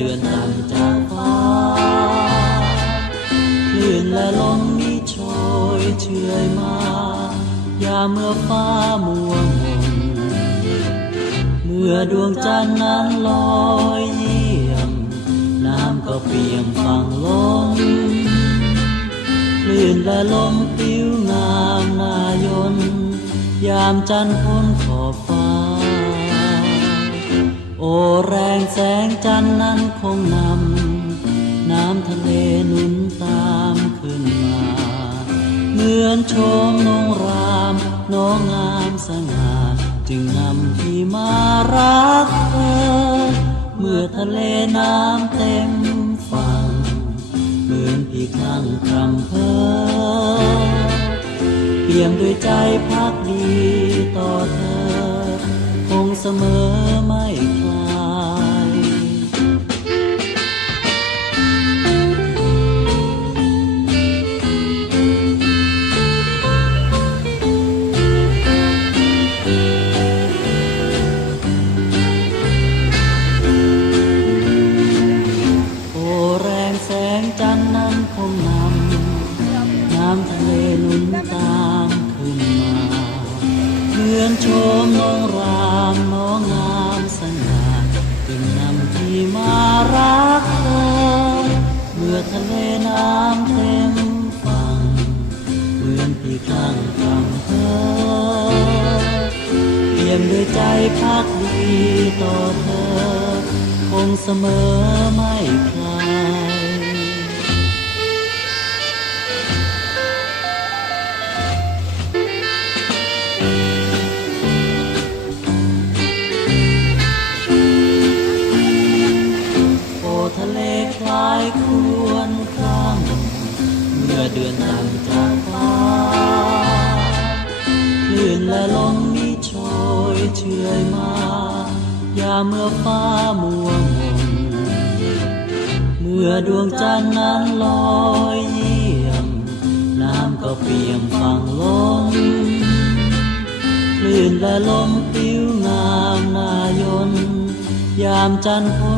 เดือนต่ำจากฟ้าคลื่นและลมมีโชยเชยมา ยามเมื่อฟ้ามัวมนเมื่อดวงจันทร์นั้นลอยเยี่ยม น้ำก็เปี่ยมฝั่งล้นคลื่นและลมปิ้วงามนายน ยามจันทร์พ้นขอบฟ้า โอแรงแสงจันทร์นั้นคงนำน้ำทะเลนุนตามขึ้นมา เหมือนชมนงรามน้องงามสง่าจึงนำพี่มารักเธอ เมื่อทะเลน้ำเต็มฝั่งเหมือนพี่คลั่งคำเพอเปี่ยมด้วยใจพักดีต่อเธอ คงเสมอำน้ำทะเลหนุนตามขึ้นมาเหมือนโชมน้องรามน้องงามสง่าจึงนำที่มารักเธอเมื่อทะเลน้ำเต็มฝั่งเหมือนพี่คลั่งคำเพ้อเปี่ยมด้วยใจพักดีต่อเธอ คงเสมอไม่ คล้ายควนครั้งเมื่อเดือนต่างจากฟ้าคลื่นและลมมีโชยเฉอยมา ยาเมื่อฟ้ามัวมนเมื่อดวงจันทร์นั้นลอยเยี่ยม น้ำก็เปี่ยงฟังลมคลื่นและลมปิ้วงามนายน ยามจันทร์พ้น